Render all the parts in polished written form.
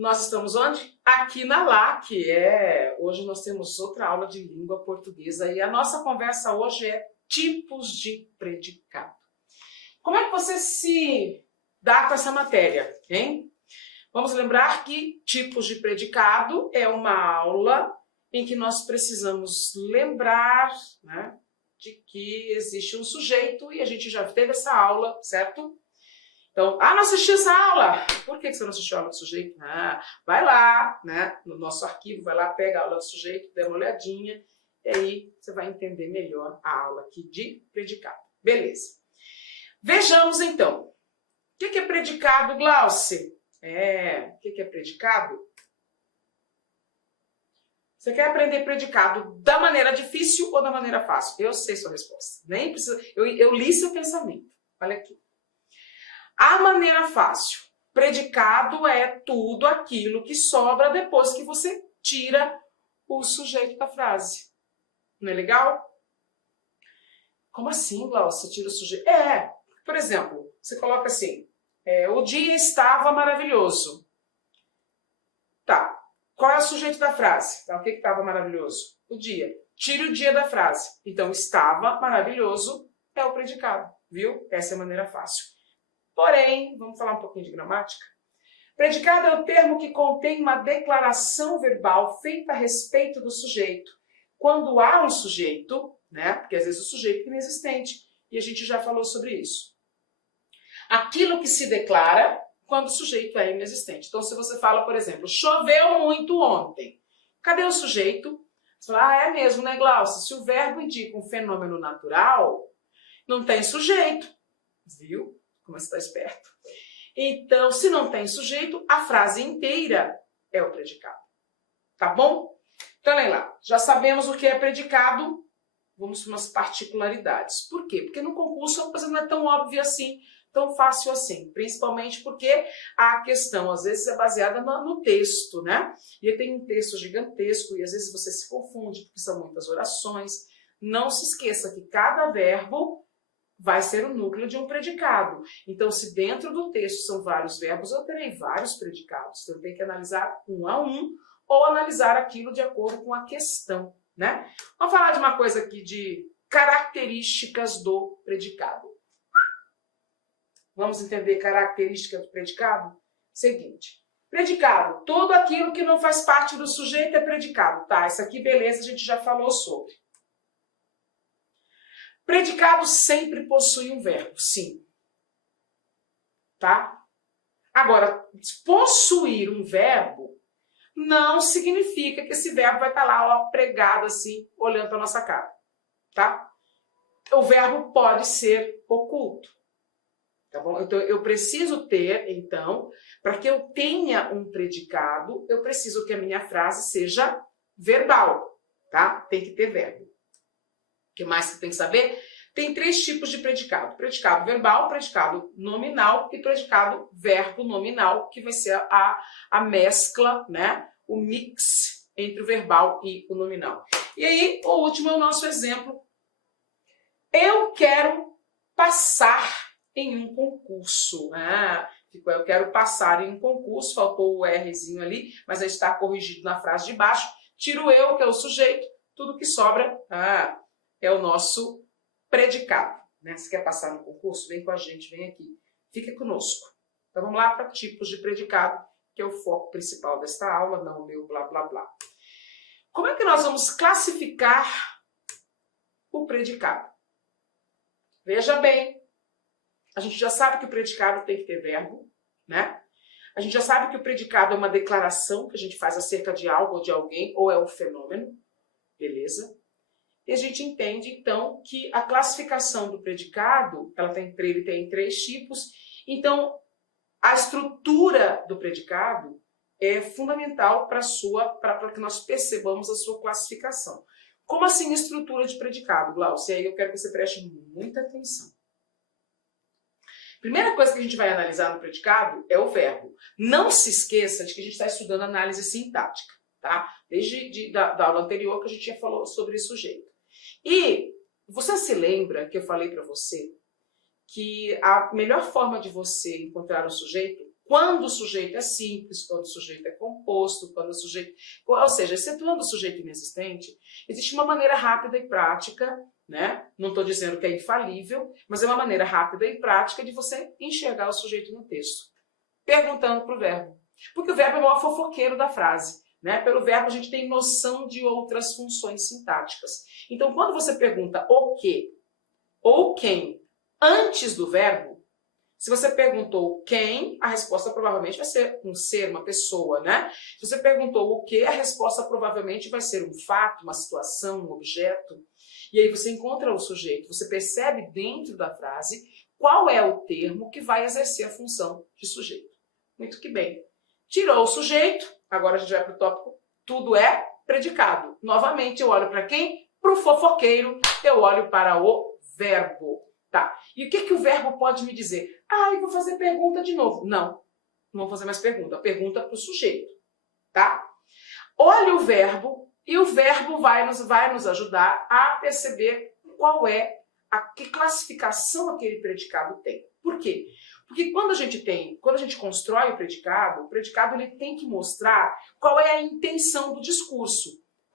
Nós estamos onde? Aqui na LAC. Hoje nós temos outra aula de língua portuguesa e a nossa conversa hoje é tipos de predicado. Como é que você se dá com essa matéria, hein? Vamos lembrar que tipos de predicado é uma aula em que nós precisamos lembrar, né, de que existe um sujeito e a gente já teve essa aula, certo? Então, não assisti essa aula. Por que você não assistiu a aula do sujeito? Vai lá, né, no nosso arquivo, vai lá, pega a aula do sujeito, dê uma olhadinha, e aí você vai entender melhor a aula aqui de predicado. Beleza. Vejamos então. O que é predicado, Glauce? O que é predicado? Você quer aprender predicado da maneira difícil ou da maneira fácil? Eu sei sua resposta. Nem precisa. Eu li seu pensamento. Olha aqui. A maneira fácil. Predicado é tudo aquilo que sobra depois que você tira o sujeito da frase. Não é legal? Como assim, Glaucio? Você tira o sujeito? Por exemplo, você coloca assim, o dia estava maravilhoso. Tá. Qual é o sujeito da frase? Tá, o que estava maravilhoso? O dia. Tire o dia da frase. Então, estava maravilhoso é o predicado. Viu? Essa é a maneira fácil. Porém, vamos falar um pouquinho de gramática. Predicado é o termo que contém uma declaração verbal feita a respeito do sujeito. Quando há um sujeito, né? Porque às vezes o sujeito é inexistente, e a gente já falou sobre isso. Aquilo que se declara quando o sujeito é inexistente. Então, se você fala, por exemplo, choveu muito ontem. Cadê o sujeito? Você fala, é mesmo, né, Glaucio? Se o verbo indica um fenômeno natural, não tem sujeito. Viu? Como você está esperto. Então, se não tem sujeito, a frase inteira é o predicado. Tá bom? Então, olha lá. Já sabemos o que é predicado. Vamos para umas particularidades. Por quê? Porque no concurso a coisa não é tão óbvia assim, tão fácil assim. Principalmente porque a questão, às vezes, é baseada no texto, né? E tem um texto gigantesco e, às vezes, você se confunde, porque são muitas orações. Não se esqueça que cada verbo vai ser o núcleo de um predicado. Então, se dentro do texto são vários verbos, eu terei vários predicados. Então, eu tenho que analisar um a um ou analisar aquilo de acordo com a questão, né? Vamos falar de uma coisa aqui de características do predicado. Vamos entender características do predicado? Seguinte. Predicado. Tudo aquilo que não faz parte do sujeito é predicado. Tá, isso aqui, beleza, a gente já falou sobre. Predicado sempre possui um verbo, sim. Tá? Agora, possuir um verbo não significa que esse verbo vai estar lá pregado assim, olhando para a nossa cara. Tá? O verbo pode ser oculto. Tá bom? Então, eu preciso ter, então, para que eu tenha um predicado, eu preciso que a minha frase seja verbal. Tá? Tem que ter verbo. O que mais você tem que saber? Tem 3 tipos de predicado. Predicado verbal, predicado nominal e predicado verbo nominal, que vai ser a mescla, né? O mix entre o verbal e o nominal. E aí, o último é o nosso exemplo. Eu quero passar em um concurso. Eu quero passar em um concurso, faltou o Rzinho ali, mas aí está corrigido na frase de baixo. Tiro eu, que é o sujeito, tudo que sobra é o nosso predicado. Né? Se quer passar no concurso, vem com a gente, vem aqui. Fica conosco. Então vamos lá para tipos de predicado, que é o foco principal desta aula, não o meu blá blá blá. Como é que nós vamos classificar o predicado? Veja bem, a gente já sabe que o predicado tem que ter verbo, né? A gente já sabe que o predicado é uma declaração que a gente faz acerca de algo ou de alguém, ou é um fenômeno, beleza? E a gente entende, então, que a classificação do predicado, ele tem 3 tipos. Então, a estrutura do predicado é fundamental para que nós percebamos a sua classificação. Como assim estrutura de predicado, Glaucio? E aí eu quero que você preste muita atenção. Primeira coisa que a gente vai analisar no predicado é o verbo. Não se esqueça de que a gente está estudando análise sintática, tá? Desde da aula anterior que a gente já falou sobre o sujeito. E você se lembra que eu falei para você que a melhor forma de você encontrar um sujeito quando o sujeito é simples, quando o sujeito é composto, quando o sujeito... Ou seja, excetuando o sujeito inexistente, existe uma maneira rápida e prática, né? Não estou dizendo que é infalível, mas é uma maneira rápida e prática de você enxergar o sujeito no texto, perguntando para o verbo. Porque o verbo é o maior fofoqueiro da frase, né? Pelo verbo a gente tem noção de outras funções sintáticas. Então, quando você pergunta o que ou quem antes do verbo, se você perguntou quem, a resposta provavelmente vai ser um ser, uma pessoa, né? Se você perguntou o que, a resposta provavelmente vai ser um fato, uma situação, um objeto. E aí você encontra o sujeito, você percebe dentro da frase qual é o termo que vai exercer a função de sujeito. Muito que bem. Tirou o sujeito, agora a gente vai para o tópico, tudo é predicado. Novamente eu olho para quem? Para o fofoqueiro, eu olho para o verbo. Tá. E o que o verbo pode me dizer? Ah, eu vou fazer pergunta de novo. Não, não vou fazer mais pergunta. Pergunta para o sujeito. Tá? Olha o verbo e o verbo vai nos ajudar a perceber qual é, que classificação aquele predicado tem. Por quê? Porque quando a gente constrói o predicado ele tem que mostrar qual é a intenção do discurso,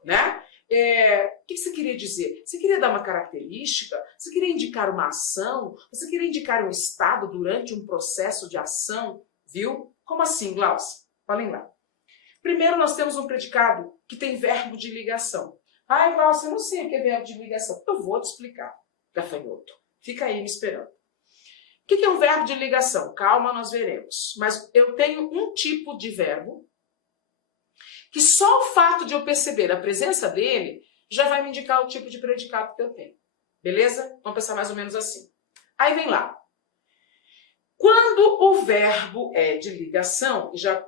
né? O que você queria dizer? Você queria dar uma característica? Você queria indicar uma ação? Você queria indicar um estado durante um processo de ação? Viu? Como assim, Glaucia? Olhem lá. Primeiro nós temos um predicado que tem verbo de ligação. Ai, Glaucia, eu não sei o que é verbo de ligação. Eu vou te explicar, gafanhoto. Fica aí me esperando. O que é um verbo de ligação? Calma, nós veremos. Mas eu tenho um tipo de verbo que só o fato de eu perceber a presença dele já vai me indicar o tipo de predicado que eu tenho. Beleza? Vamos pensar mais ou menos assim. Aí vem lá. Quando o verbo é de ligação, já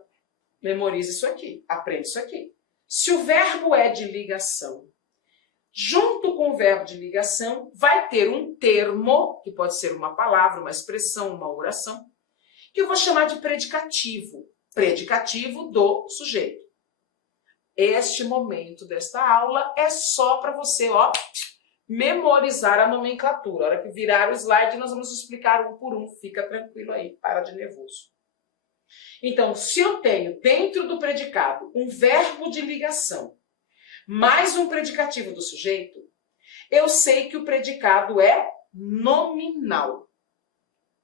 memoriza isso aqui, aprende isso aqui. Se o verbo é de ligação, junto com o verbo de ligação, vai ter um termo, que pode ser uma palavra, uma expressão, uma oração, que eu vou chamar de predicativo. Predicativo do sujeito. Este momento desta aula é só para você, memorizar a nomenclatura. A hora que virar o slide, nós vamos explicar um por um. Fica tranquilo aí, para de nervoso. Então, se eu tenho dentro do predicado um verbo de ligação, mais um predicativo do sujeito, eu sei que o predicado é nominal.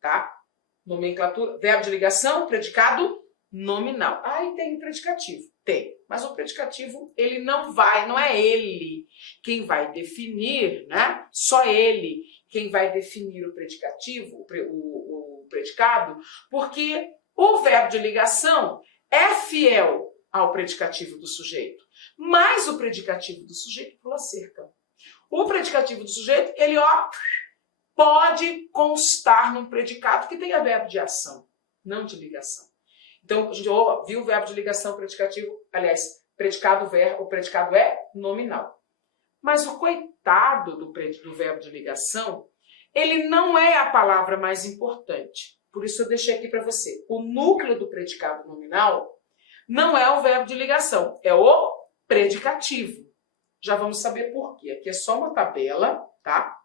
Tá? Nomenclatura, verbo de ligação, predicado nominal. E tem um predicativo. Tem, mas o predicativo, ele não é ele quem vai definir, né? Só ele quem vai definir o predicativo, o predicado, porque o verbo de ligação é fiel ao predicativo do sujeito, mas o predicativo do sujeito pula cerca. O predicativo do sujeito, ele pode constar num predicado que tenha verbo de ação, não de ligação. Então, a gente viu o verbo de ligação, predicativo, aliás, o predicado é nominal. Mas o coitado do verbo de ligação, ele não é a palavra mais importante. Por isso eu deixei aqui para você. O núcleo do predicado nominal não é o verbo de ligação, é o predicativo. Já vamos saber por quê. Aqui é só uma tabela, tá?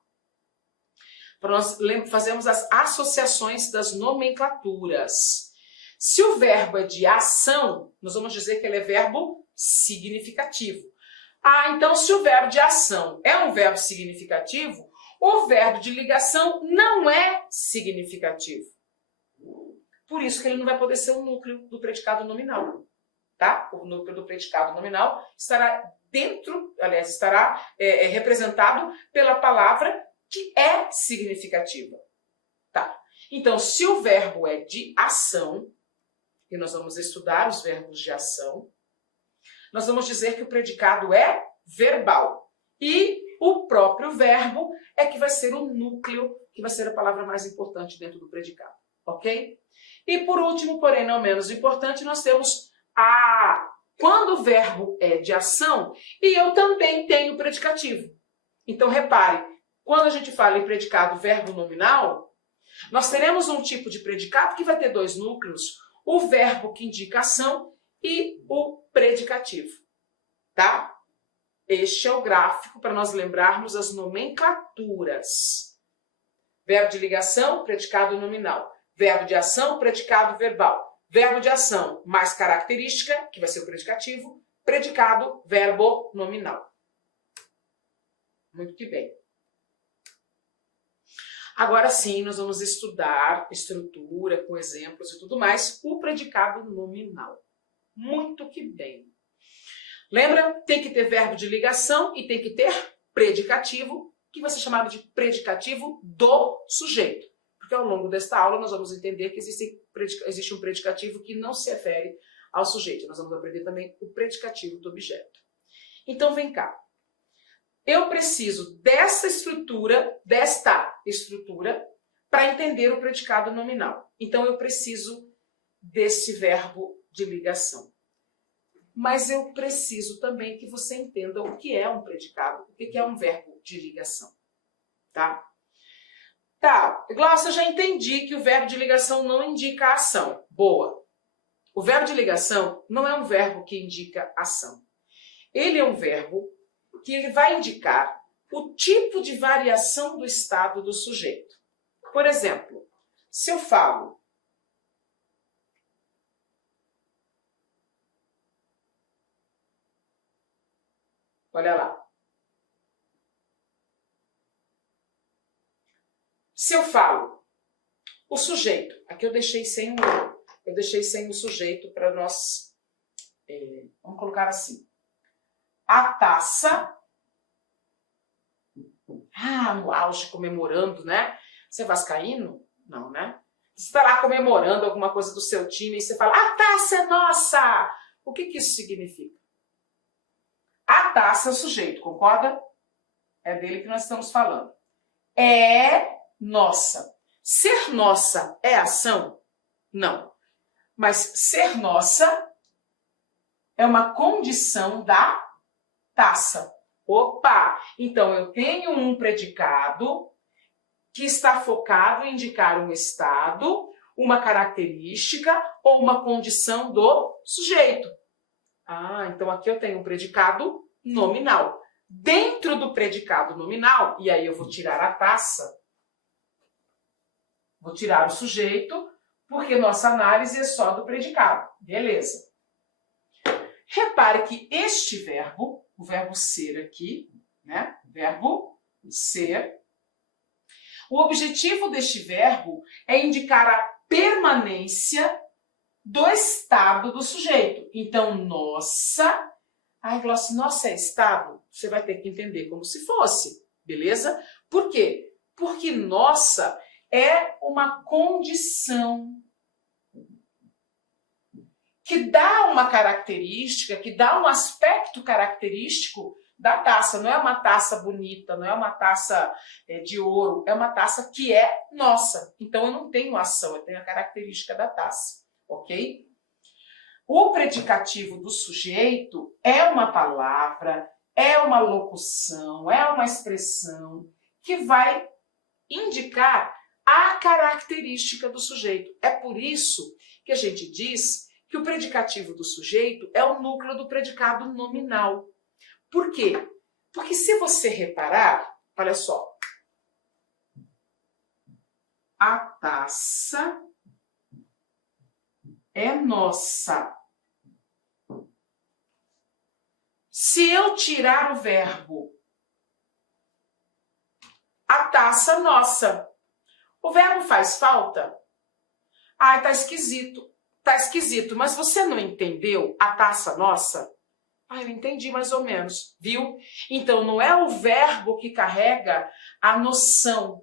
Para nós fazermos as associações das nomenclaturas. Se o verbo é de ação, nós vamos dizer que ele é verbo significativo. Então se o verbo de ação é um verbo significativo, o verbo de ligação não é significativo. Por isso que ele não vai poder ser o núcleo do predicado nominal. Tá? O núcleo do predicado nominal estará representado pela palavra que é significativa. Tá? Então, se o verbo é de ação, e nós vamos estudar os verbos de ação, nós vamos dizer que o predicado é verbal. E o próprio verbo é que vai ser o núcleo, que vai ser a palavra mais importante dentro do predicado. Ok? E por último, porém não menos importante, nós temos quando o verbo é de ação, e eu também tenho predicativo. Então, repare, quando a gente fala em predicado verbo nominal, nós teremos um tipo de predicado que vai ter dois núcleos, o verbo que indica ação e o predicativo, tá? Este é o gráfico para nós lembrarmos as nomenclaturas. Verbo de ligação, predicado nominal. Verbo de ação, predicado verbal. verbo de ação mais característica, que vai ser o predicativo, predicado, verbo nominal. Muito que bem. Agora sim, nós vamos estudar estrutura, com exemplos e tudo mais, o predicado nominal. Muito que bem. Lembra? Tem que ter verbo de ligação e tem que ter predicativo, que vai ser chamado de predicativo do sujeito. Porque ao longo desta aula nós vamos entender que existe um predicativo que não se refere ao sujeito. Nós vamos aprender também o predicativo do objeto. Então vem cá. Eu preciso desta estrutura, para entender o predicado nominal. Então eu preciso desse verbo de ligação. Mas eu preciso também que você entenda o que é um predicado, o que é um verbo de ligação. Tá? Tá, Glaucia, eu já entendi que o verbo de ligação não indica a ação. Boa. O verbo de ligação não é um verbo que indica ação. Ele é um verbo que ele vai indicar o tipo de variação do estado do sujeito. Por exemplo, se eu falo olha lá. Se eu falo o sujeito, aqui eu deixei sem o sujeito para nós, vamos colocar assim. A taça, no auge, comemorando, né? Você é vascaíno? Não, né? Você está lá comemorando alguma coisa do seu time e você fala, a taça é nossa! O que isso significa? A taça é o sujeito, concorda? É dele que nós estamos falando. É nossa. Ser nossa é ação? Não. Mas ser nossa é uma condição da taça. Opa! Então eu tenho um predicado que está focado em indicar um estado, uma característica ou uma condição do sujeito. Então aqui eu tenho um predicado nominal. Dentro do predicado nominal, e aí eu vou tirar a taça, vou tirar o sujeito, porque nossa análise é só do predicado. Beleza. Repare que este verbo, o verbo ser aqui, né? Verbo ser. O objetivo deste verbo é indicar a permanência do estado do sujeito. Então, nossa... Glaucia, nossa é estado? Você vai ter que entender como se fosse, beleza? Por quê? Porque nossa é uma condição que dá uma característica, que dá um aspecto característico da taça. Não é uma taça bonita, não é uma taça de ouro, é uma taça que é nossa. Então eu não tenho ação, eu tenho a característica da taça, ok? O predicativo do sujeito é uma palavra, é uma locução, é uma expressão que vai indicar a característica do sujeito. É por isso que a gente diz que o predicativo do sujeito é o núcleo do predicado nominal. Por quê? Porque se você reparar, olha só, a taça é nossa. Se eu tirar o verbo a taça nossa, o verbo faz falta? Tá esquisito. Tá esquisito, mas você não entendeu a taça nossa? Eu entendi mais ou menos, viu? Então não é o verbo que carrega a noção.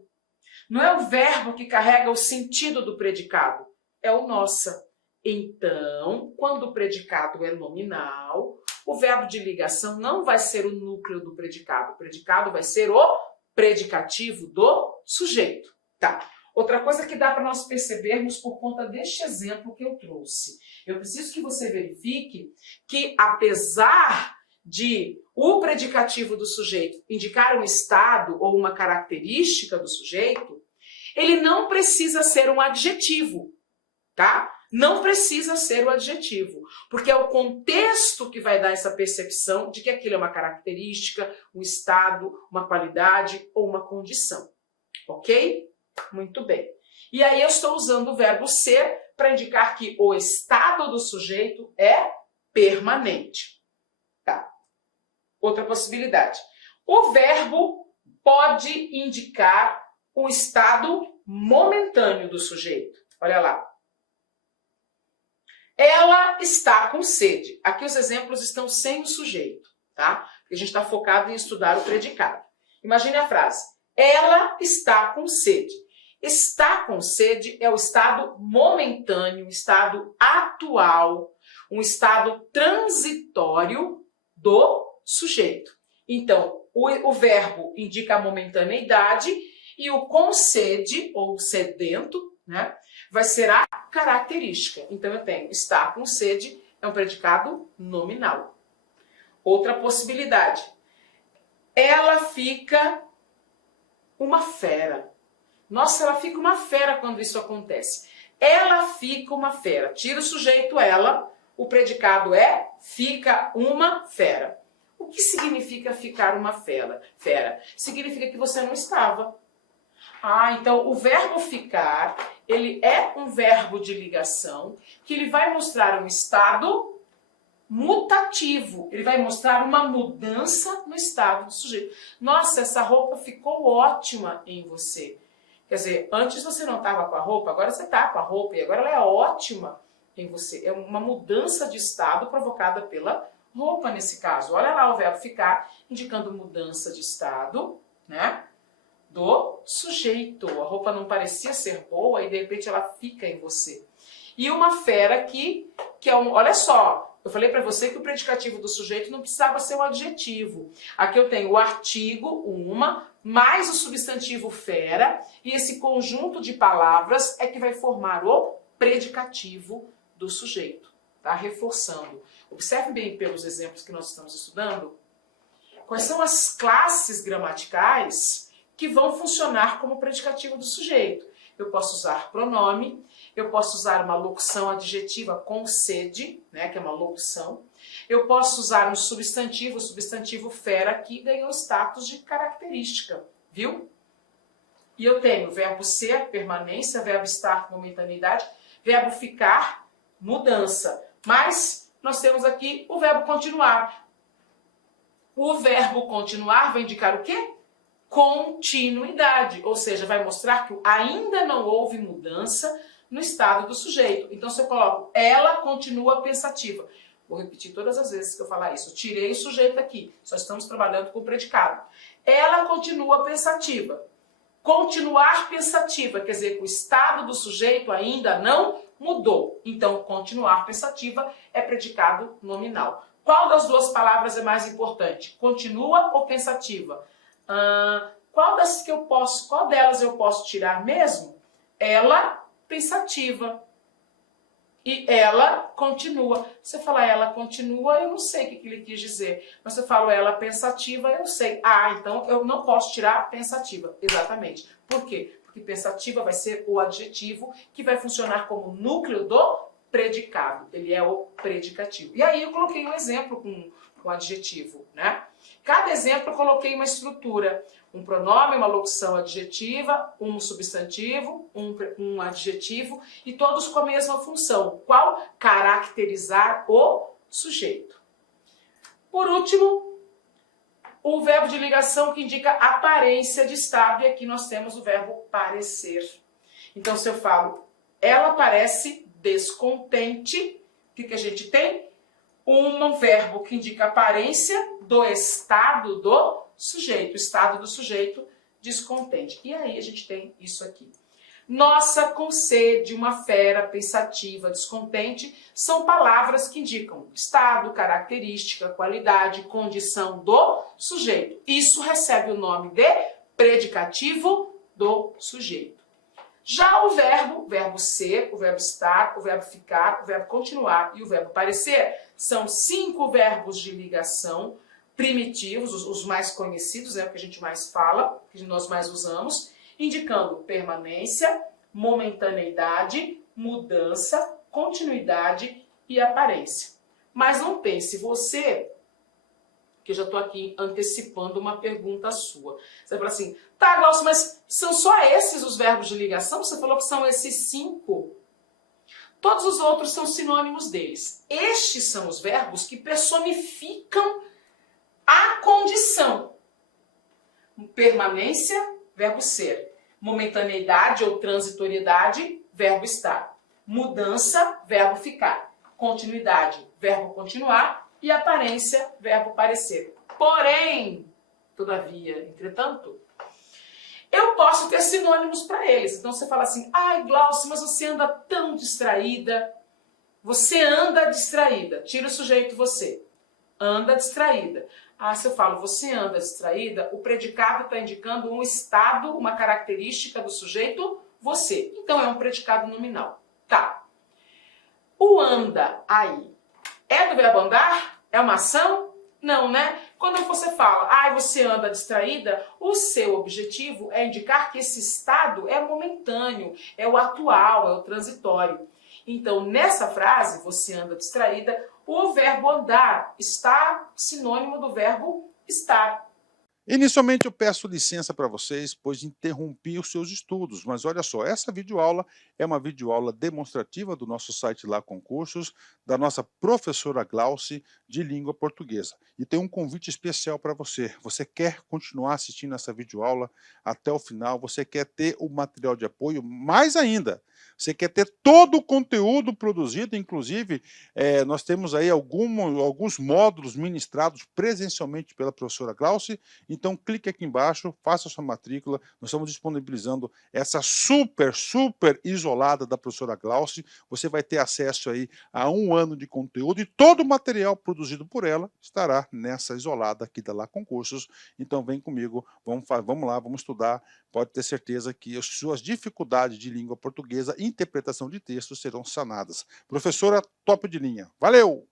Não é o verbo que carrega o sentido do predicado. É o nossa. Então, quando o predicado é nominal, o verbo de ligação não vai ser o núcleo do predicado. O predicado vai ser o predicativo do sujeito. Tá. Outra coisa que dá para nós percebermos por conta deste exemplo que eu trouxe. Eu preciso que você verifique que, apesar de o predicativo do sujeito indicar um estado ou uma característica do sujeito, ele não precisa ser um adjetivo, tá? Não precisa ser o adjetivo, porque é o contexto que vai dar essa percepção de que aquilo é uma característica, um estado, uma qualidade ou uma condição, ok? Muito bem. E aí eu estou usando o verbo ser para indicar que o estado do sujeito é permanente. Tá. Outra possibilidade. O verbo pode indicar o estado momentâneo do sujeito. Olha lá. Ela está com sede. Aqui os exemplos estão sem o sujeito, tá? Porque a gente está focado em estudar o predicado. Imagine a frase. Ela está com sede. Está com sede é o estado momentâneo, o estado atual, um estado transitório do sujeito. Então, o verbo indica a momentaneidade e o com sede, ou sedento, né, vai ser a característica. Então, eu tenho estar com sede, é um predicado nominal. Outra possibilidade. Ela fica uma fera. Nossa, ela fica uma fera quando isso acontece. Ela fica uma fera. Tira o sujeito ela, o predicado é fica uma fera. O que significa ficar uma fera? Significa que você não estava. Então o verbo ficar, ele é um verbo de ligação que ele vai mostrar um estado mutativo. Ele vai mostrar uma mudança no estado do sujeito. Nossa, essa roupa ficou ótima em você. Quer dizer, antes você não estava com a roupa, agora você está com a roupa e agora ela é ótima em você. É uma mudança de estado provocada pela roupa nesse caso. Olha lá o verbo ficar, indicando mudança de estado, né, do sujeito. A roupa não parecia ser boa e de repente ela fica em você. E uma fera aqui, que é olha só, eu falei para você que o predicativo do sujeito não precisava ser um adjetivo. Aqui eu tenho o artigo, uma, mais o substantivo fera, e esse conjunto de palavras é que vai formar o predicativo do sujeito. Tá? Reforçando. Observe bem pelos exemplos que nós estamos estudando, quais são as classes gramaticais que vão funcionar como predicativo do sujeito. Eu posso usar pronome, eu posso usar uma locução adjetiva com sede, né, que é uma locução. Eu posso usar um substantivo, o substantivo fera aqui ganhou status de característica, viu? E eu tenho verbo ser, permanência, verbo estar, momentaneidade, verbo ficar, mudança. Mas nós temos aqui o verbo continuar. O verbo continuar vai indicar o quê? Continuidade, ou seja, vai mostrar que ainda não houve mudança no estado do sujeito. Então, se eu coloco, ela continua pensativa. Vou repetir todas as vezes que eu falar isso. Tirei o sujeito aqui, só estamos trabalhando com o predicado. Ela continua pensativa. Continuar pensativa, quer dizer que o estado do sujeito ainda não mudou. Então, continuar pensativa é predicado nominal. Qual das duas palavras é mais importante? Continua ou pensativa? Qual delas eu posso tirar mesmo? Ela pensativa. E ela continua. Você fala ela continua, eu não sei o que ele quis dizer. Mas se eu falo ela pensativa, eu sei. Então eu não posso tirar pensativa. Exatamente. Por quê? Porque pensativa vai ser o adjetivo que vai funcionar como núcleo do predicado. Ele é o predicativo. E aí eu coloquei um exemplo com o adjetivo, né? Cada exemplo eu coloquei uma estrutura. Um pronome, uma locução adjetiva, um substantivo, um adjetivo e todos com a mesma função. Qual? Caracterizar o sujeito. Por último, o verbo de ligação que indica aparência de estado. E aqui nós temos o verbo parecer. Então, se eu falo, ela parece descontente, o que a gente tem? Um verbo que indica aparência do estado do sujeito, o estado do sujeito descontente. E aí a gente tem isso aqui. Nossa, com sede, uma fera, pensativa, descontente, são palavras que indicam estado, característica, qualidade, condição do sujeito. Isso recebe o nome de predicativo do sujeito. Já o verbo ser, o verbo estar, o verbo ficar, o verbo continuar e o verbo parecer são 5 verbos de ligação primitivos, os mais conhecidos, que a gente mais fala, que nós mais usamos, indicando permanência, momentaneidade, mudança, continuidade e aparência. Mas não pense você, que eu já estou aqui antecipando uma pergunta sua. Você vai falar assim, tá, Glaucio, mas são só esses os verbos de ligação? Você falou que são esses 5. Todos os outros são sinônimos deles. Estes são os verbos que personificam a condição. Permanência, verbo ser. Momentaneidade ou transitoriedade, verbo estar. Mudança, verbo ficar. Continuidade, verbo continuar. E aparência, verbo parecer. Porém, todavia, entretanto, eu posso ter sinônimos para eles. Então você fala assim, ai Glaucia, mas você anda tão distraída. Você anda distraída. Tira o sujeito você. Anda distraída. Ah, se eu falo você anda distraída, o predicado está indicando um estado, uma característica do sujeito, você. Então é um predicado nominal. Tá. O anda aí é do verbo andar? É uma ação? Não, né? Quando você fala, ai, você anda distraída, o seu objetivo é indicar que esse estado é momentâneo, é o atual, é o transitório. Então, nessa frase, você anda distraída, o verbo andar está sinônimo do verbo estar. Inicialmente eu peço licença para vocês, pois interrompi os seus estudos, mas olha só, essa videoaula é uma videoaula demonstrativa do nosso site lá Concursos, da nossa professora Glauci de língua portuguesa. E tem um convite especial para você. Você quer continuar assistindo essa videoaula até o final? Você quer ter o material de apoio? Mais ainda, você quer ter todo o conteúdo produzido, inclusive nós temos aí alguns módulos ministrados presencialmente pela professora Glauci. Então, clique aqui embaixo, faça sua matrícula. Nós estamos disponibilizando essa super isolada da professora Glauci. Você vai ter acesso aí a 1 ano de conteúdo e todo o material produzido por ela estará nessa isolada aqui da Lá Concursos. Então, vem comigo, vamos lá, vamos estudar. Pode ter certeza que as suas dificuldades de língua portuguesa e interpretação de textos serão sanadas. Professora top de linha. Valeu!